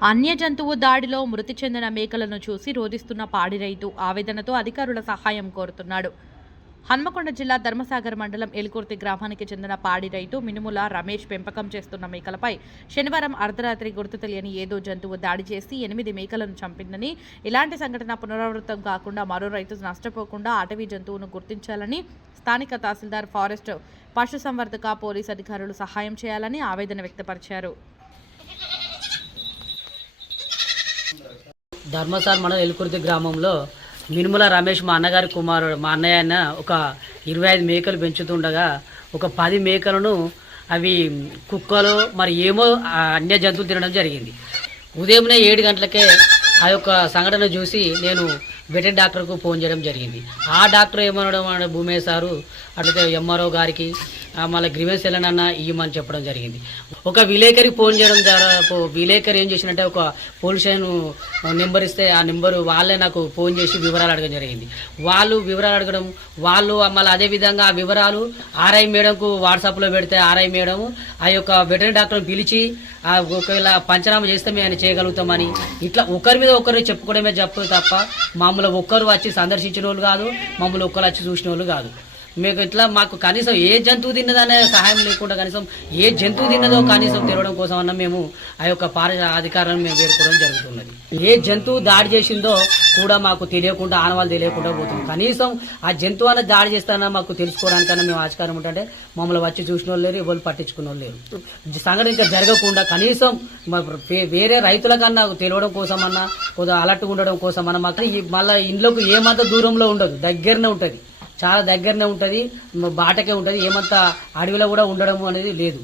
అన్య జంతువు దాడిలో మృతి చెందిన మేకలను చూసి రోధిస్తున్న పాడి రైతు ఆవేదనతో అధికారుల సహాయం కోరుతున్నాడు. హన్మకొండ జిల్లా ధర్మసాగర్ మండలం ఎలుకుర్తి గ్రామానికి చెందిన పాడి రైతు మినుముల రమేష్ పెంపకం చేస్తున్న మేకలపై శనివారం అర్ధరాత్రి గుర్తు తెలియని ఏదో జంతువు దాడి చేసి ఎనిమిది మేకలను చంపిందని ఇలాంటి సంఘటన పునరావృతం కాకుండా మరో రైతు నష్టపోకుండా అటవీ జంతువును గుర్తించాలని స్థానిక తహసీల్దార్ ఫారెస్ట్ పశుసంవర్ధక పోలీస్ అధికారులు సహాయం చేయాలని ఆవేదన వ్యక్తపరిచారు. ధర్మసార్ మండలం ఎలుకుర్తి గ్రామంలో మినుముల రమేష్ మా అన్నగారి కుమారుడు మా అన్నయ్య ఆయన ఒక ఇరవై ఐదు మేకలు పెంచుతుండగా ఒక పది మేకలను అవి కుక్కలు మరి ఏమో ఆ అన్య జంతువులు తినడం జరిగింది. ఉదయంనే ఏడు గంటలకే ఆ యొక్క సంఘటన చూసి నేను వెటరీ డాక్టర్కు ఫోన్ చేయడం జరిగింది. ఆ డాక్టర్ ఏమనడం భూమే సారు అట్లయితే ఎంఆర్ఓ గారికి మళ్ళీ గ్రీవెన్స్ వెళ్ళనన్న ఇవ్వమని చెప్పడం జరిగింది. ఒక విలేకరికి ఫోన్ చేయడం ద్వారా విలేకరి ఏం చేసినట్టే ఒక పోలీస్ స్టేషన్ నెంబర్ ఇస్తే ఆ నెంబర్ వాళ్ళే నాకు ఫోన్ చేసి వివరాలు అడగడం జరిగింది. వాళ్ళు వివరాలు అడగడం వాళ్ళు మళ్ళీ అదే విధంగా ఆ వివరాలు ఆర్ఐ మేడంకు వాట్సాప్లో పెడితే ఆర్ఐ మేడం ఆ యొక్క వెటరీ డాక్టర్ని పిలిచి ఆ ఒకవేళ పంచనామా చేస్తే మేము ఆయన చేయగలుగుతామని ఇట్లా ఒకరి మీద ఒకరు చెప్పుకోవడమే చెప్పు తప్ప మమ్మల్ని ఒక్కరు వచ్చి సందర్శించిన వాళ్ళు కాదు మమ్మల్ని ఒక్కరు వచ్చి చూసిన వాళ్ళు కాదు. మీకు ఇట్లా మాకు కనీసం ఏ జంతువు తిన్నదనే సహాయం లేకుండా కనీసం ఏ జంతువు తిన్నదో కనీసం తెలవడం కోసం అన్న మేము ఆ యొక్క పార అధికారాన్ని మేము వేరుకోవడం జరుగుతున్నది. ఏ జంతువు దాడి చేసిందో కూడా మాకు తెలియకుండా ఆనవాళ్ళు తెలియకుండా పోతుంది. కనీసం ఆ జంతువు అన్న దాడి చేస్తానన్నా మాకు తెలుసుకోవడానికన్నా మేము ఆస్కారం ఉంటే మమ్మల్ని వచ్చి చూసిన వాళ్ళు లేరు ఎవరు పట్టించుకున్న వాళ్ళు లేరు సంఘటన ఇంకా జరగకుండా కనీసం మా వే- వేరే రైతుల కన్నా తెలియడం కోసం అన్నా కొద్దిగా అలర్ట్గా ఉండడం కోసం అన్న మాకు మళ్ళీ ఇండ్లకు ఇంట్లోకి ఏమంత దూరంలో ఉండదు దగ్గరనే ఉంటుంది. చాలా దగ్గరనే ఉంటుంది బాటకే ఉంటుంది ఏమంత అడవిలో కూడా ఉండడం అనేది లేదు.